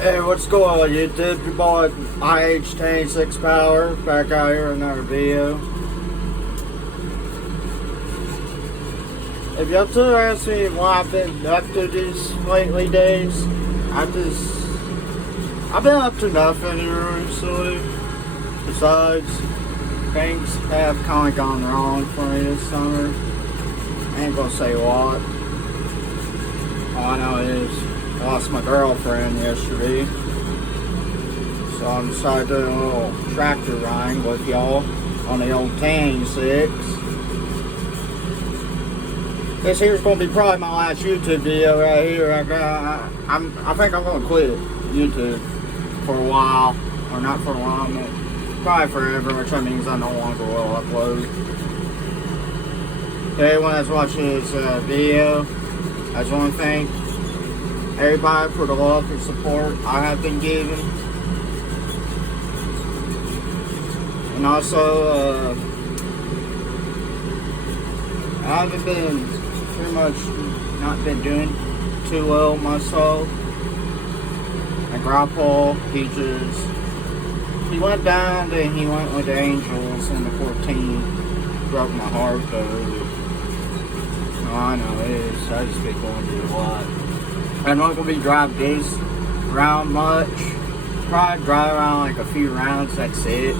Hey, what's going on YouTube? Your boy IH26 Power back out here in another video. If y'all still ask me why I've been up to these lately days, I've been up to nothing here recently. Besides, things have kind of gone wrong for me this summer. I ain't gonna say what. All I know is I lost my girlfriend yesterday, so I decided to do a little tractor ride with y'all on the old 1086. This here's gonna be probably my last YouTube video right here. I think I'm gonna quit YouTube for a while, or not for a while, but probably forever, which means I no longer will upload. Okay, when I was watching this video, I just want to thank everybody for the love and support I have been given. And also, I haven't been pretty much not been doing too well myself. My grandpa, he went down, then he went with the Angels in the 14. Broke my heart though. Oh, I know it is. I just been going through a lot. I'm not gonna be driving this around much. Probably drive around like a few rounds, that's it.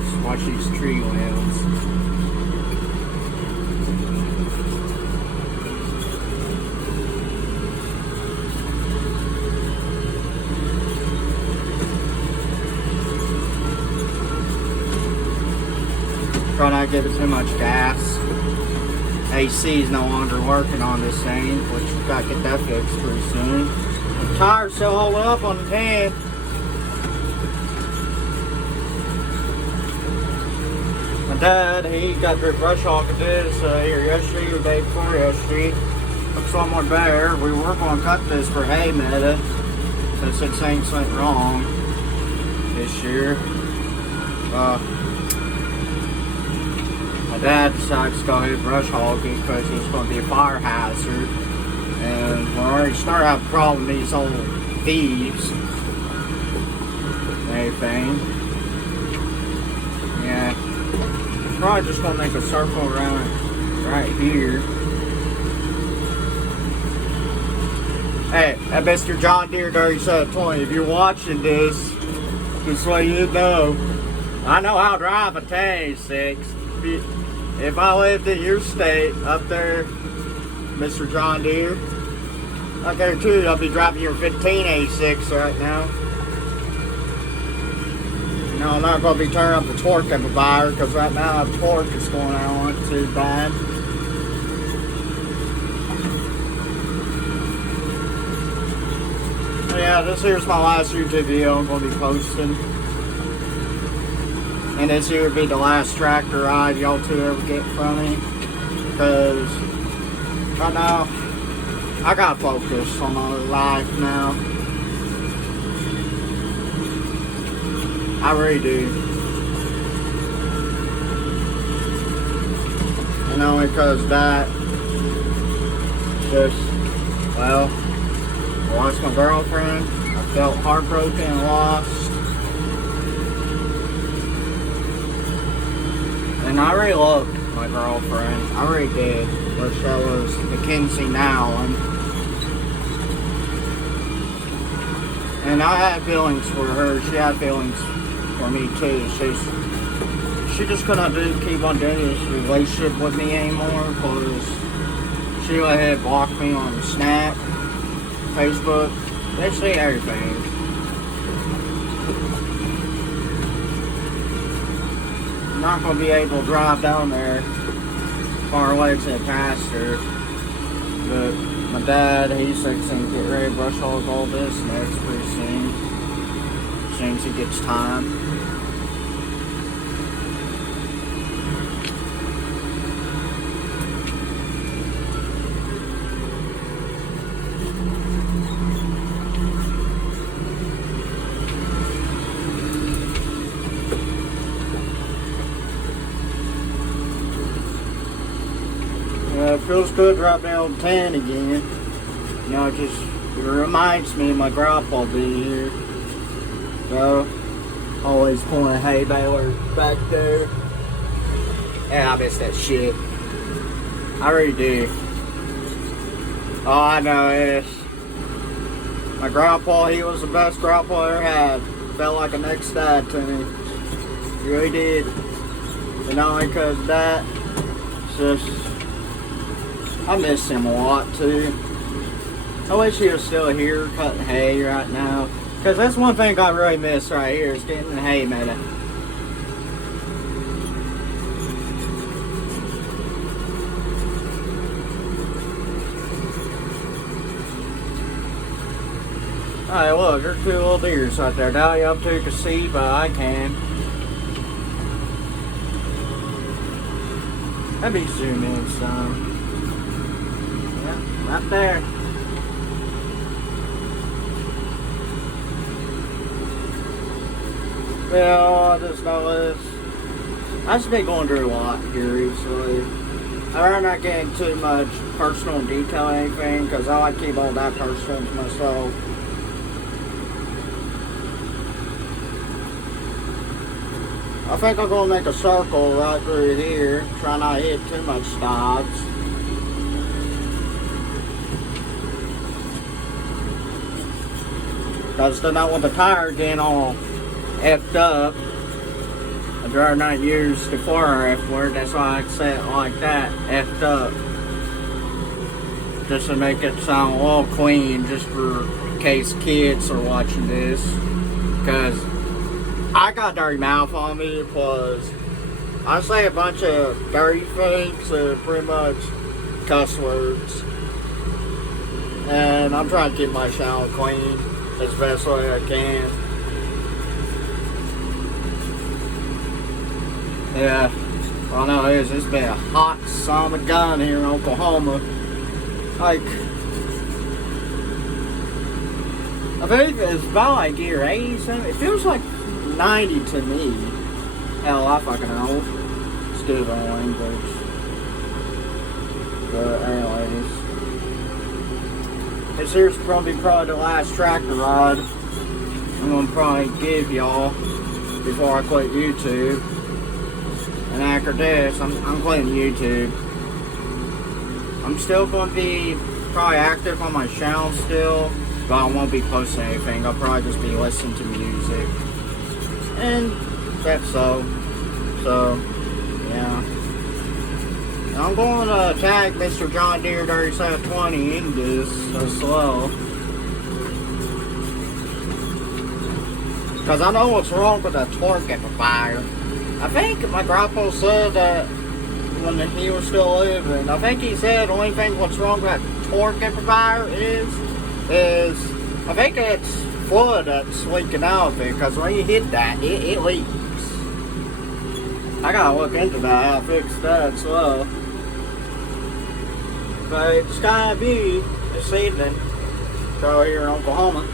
Just watch these tree limbs. Try not to give it too much gas. AC is no longer working on this thing, which we gotta get that fixed pretty soon. The tire's still holding up on the tan. My dad, he got the brush hog of this here yesterday or the day before yesterday. Looks somewhat better. We were gonna cut this for hay meadow since it ain't something wrong this year. My dad decided to go ahead and brush hog it because it was going to be a fire hazard. And we already started having a problem with these old thieves and everything. Yeah. Probably just going to make a circle around right here. Hey, that Mr. John Deere 3720, if you're watching this, just so you know, I know how to drive a 1086. If I lived in your state, up there, Mr. John Deere, I guarantee you I'll be driving your 1586 right now. You know, I'm not going to be turning up the torque of a buyer, because right now the torque is going on too bad. So yeah, this here's my last YouTube video I'm going to be posting. And this here would be the last tractor ride y'all two ever get from me. Because right now, I gotta focus on my life now. I really do. And only because that, just, well, I lost my girlfriend. I felt heartbroken and lost. And I really loved my girlfriend. I really did. But she was Mackenzie now. And I had feelings for her. She had feelings for me too. She just couldn't keep on doing this relationship with me anymore because she went ahead and blocked me on Snap, Facebook, basically everything. Not going to be able to drive down there far away to the pasture, but my dad, he's fixing to get ready to brush hog all this next pretty soon, as soon as he gets time. It feels good right now on 10 again. You know, just It reminds me of my grandpa being here. So, always pulling hay balers back there. And I miss that shit. I really do. All I know is my grandpa, he was the best grandpa I ever had. Felt like a next dad to me. He really did. And not only because of that, it's just, I miss him a lot too. I wish he was still here cutting hay right now. Because that's one thing I really miss right here, is getting the hay made. Alright, look, there's two little deers right there. Now y'all two can see, but I can. Let me zoom in some. Yeah, right there. Well, I just noticed I've just been going through a lot here recently. I'd rather not get into too much personal detail or anything, because I like to keep all that personal to myself. I think I'm going to make a circle right through here, try not to hit too much stops. Because I don't want the tire getting all effed up. I'd rather not use the foreign F word, that's why I say it like that, effed up. Just to make it sound all clean, just for in case kids are watching this. Because I got dirty mouth on me, because I say a bunch of dirty things, pretty much cuss words. And I'm trying to keep my channel clean as best way I can. Yeah, all I know is it's been a hot son of a gun here in Oklahoma. Like, I think it's about like year 80 something. It feels like 90 to me. Hell, I fucking know. Excuse my language. But anyways, this here's probably the last tractor ride I'm gonna probably give y'all before I quit YouTube. And after this, I'm quitting YouTube. I'm still going to be probably active on my channel still, but I won't be posting anything. I'll probably just be listening to music. And that's so. So, yeah. And I'm going to tag Mr. John Deere 3720 in this as well. Because I know what's wrong with that torque amplifier. I think my grandpa said that when he was still living, I think he said the only thing what's wrong with that torque amplifier is I think it's fluid that's leaking out of it, because when you hit that, it leaks. I gotta look into that, how to fix that as well. But it's gonna be this evening, so here in Oklahoma.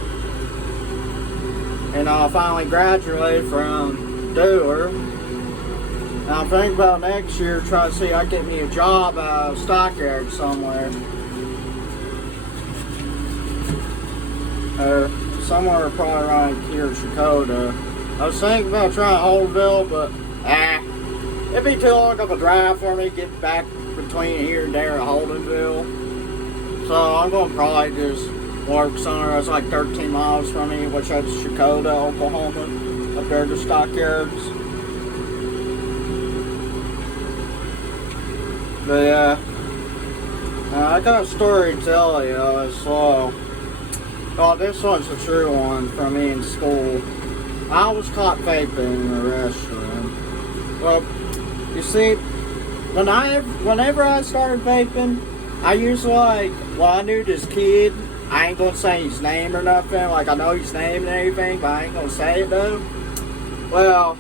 And I'll finally graduate from doer. I'm thinking about next year, try to see if I can get me a job out of stockyard somewhere. Or somewhere probably around here in Chicago. I was thinking about trying Holdenville, but it'd be too long of a drive for me to get back between here and there at Holdenville. So I'm going to probably just work somewhere that's like 13 miles from me, which that's Chicago, Oklahoma, up there to stockyards. But yeah, I got a story to tell you, so, oh, this one's a true one from me in school. I was caught vaping in a restroom. Well, you see, whenever I started vaping, I used to like, well, I knew this kid, I ain't gonna say his name or nothing, like I know his name and everything, but I ain't gonna say it though. Well,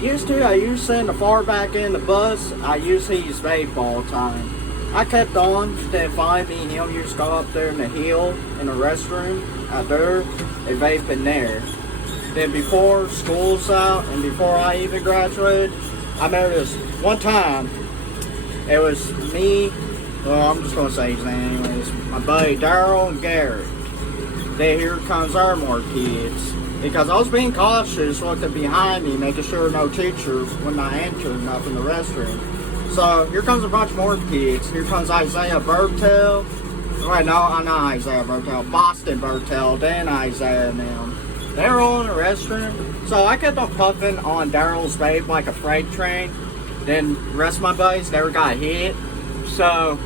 I used to sit in the far back end of the bus. I used to use vape all the time. I kept on, then finally me and him used to go up there in the hill, in the restroom, out there, and vape in there. Then before school's out, and before I even graduated, I remember this one time, it was me, well, I'm just going to say his name anyways, my buddy Daryl and Gary. then here comes our more kids. Because I was being cautious, looking behind me, making sure no teacher would not enter up in the restroom. So here comes a bunch more kids. Here comes Isaiah Bertel. Wait, no, I'm not Isaiah Bertel. Boston Bertel, then Isaiah and them. They're all in the restroom. So I kept on puffing on Daryl's vape like a freight train. Then the rest of my buddies never got hit. So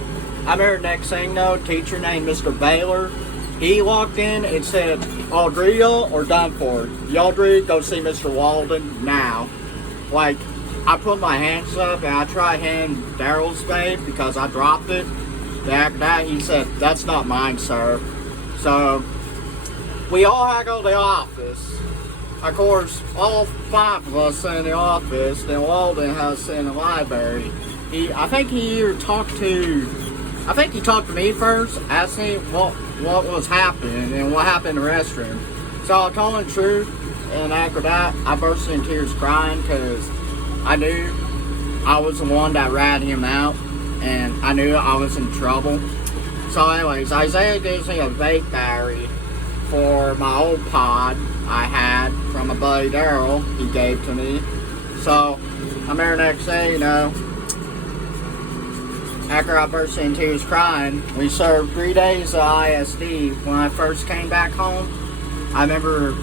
I remember next thing though, teacher named Mr. Baylor. He walked in and said, "All agree y'all or done for? Y'all agree? Go see Mr. Walden now." Like, I put my hands up and I tried handing Daryl's vape because I dropped it. After that, he said, "That's not mine, sir." So we all had to go to the office. Of course, all 5 of us in the office. Then Walden has in the library. I think he talked to me first, asked me what was happening and what happened in the restroom. So I told him the truth, and after that, I burst into tears crying because I knew I was the one that ratted him out, and I knew I was in trouble. So anyways, Isaiah gives me a vape battery for my old pod I had from a buddy Daryl he gave to me. So I'm there next day, after I burst into tears crying. We served 3 days of ISD. When I first came back home, I remember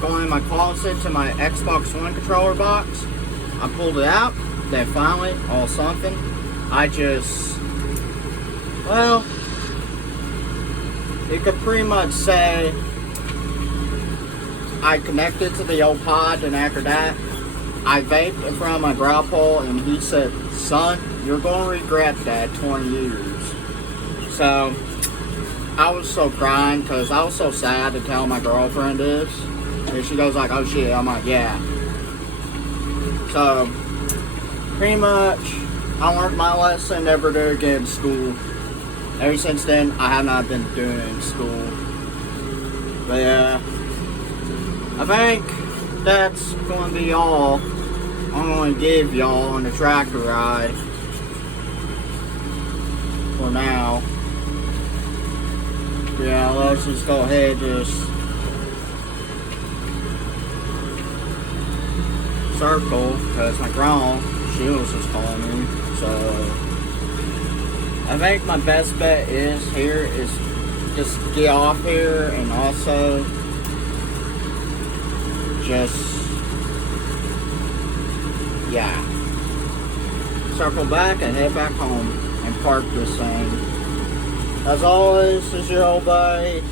going in my closet to my Xbox One controller box. I pulled it out, then finally, all something, you could pretty much say I connected to the old pod, and after that, I vaped in front of my grandpa, and he said, "Son, you're going to regret that 20 years. So, I was so crying because I was so sad to tell my girlfriend this. And she goes like, "Oh shit." I'm like, "Yeah." So, pretty much, I learned my lesson never to get in school. Ever since then, I have not been doing it in school. But yeah, I think that's going to be all I'm going to give y'all on the tractor ride for now. Yeah, let's just go ahead and just circle, because my grandma, she was just calling me. So I think my best bet is just get off here, and also just circle back and head back home and park this thing. As always, this is your old buddy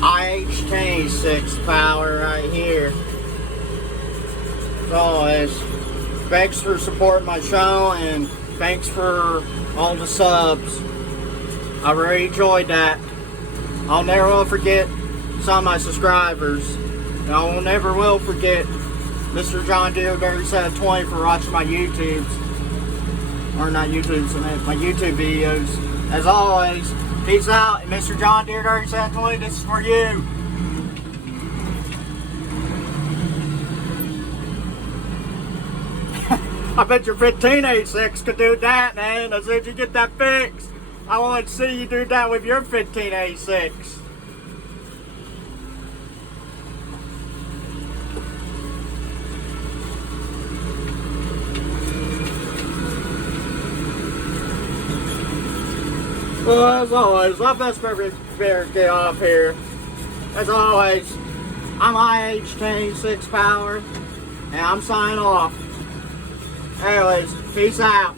IH26 Power right here. As always, thanks for supporting my channel, and thanks for all the subs. I really enjoyed that. I'll never will forget some of my subscribers. And I will never will forget Mr. John Deere 3720 for watching my YouTubes. Or not YouTubes, my YouTube videos. As always, peace out. And Mr. John Deere 3720, this is for you. I bet your 1586 could do that, man. As soon as you get that fixed, I want to see you do that with your 1586. Well, as always, my best better get off here. As always, I'm IH26 Power, and I'm signing off. Anyways, peace out.